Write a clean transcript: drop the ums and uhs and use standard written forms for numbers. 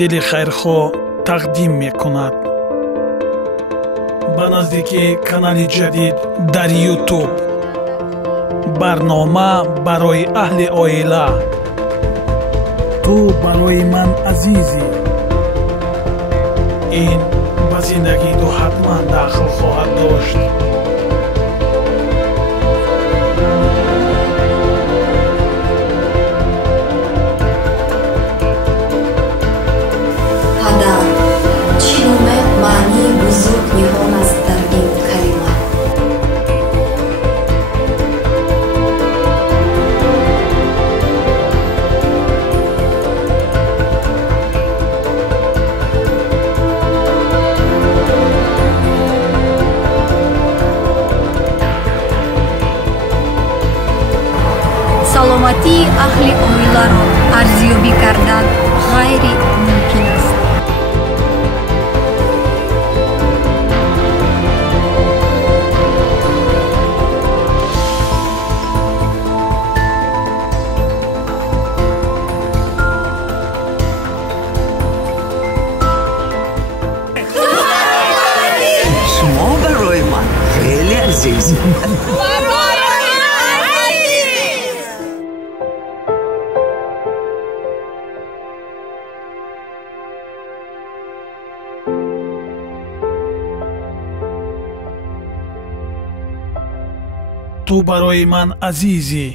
дили хайрхоҳ тақдим мекунад. ба наздики канали ҷадид дар YouTube. барнома барои аҳли оила. ту барои ман азизӣ. ин ба зиндагии ту ҳатман дахл хоҳад дошт. падар, чӣ номед маънии бузург ниҳон аст дар ин калима? саломатии аҳли оиларо арзёбӣ кардан ғайри мумкин аст. шумо барои ман хеле азизед. ту барои ман азизӣ.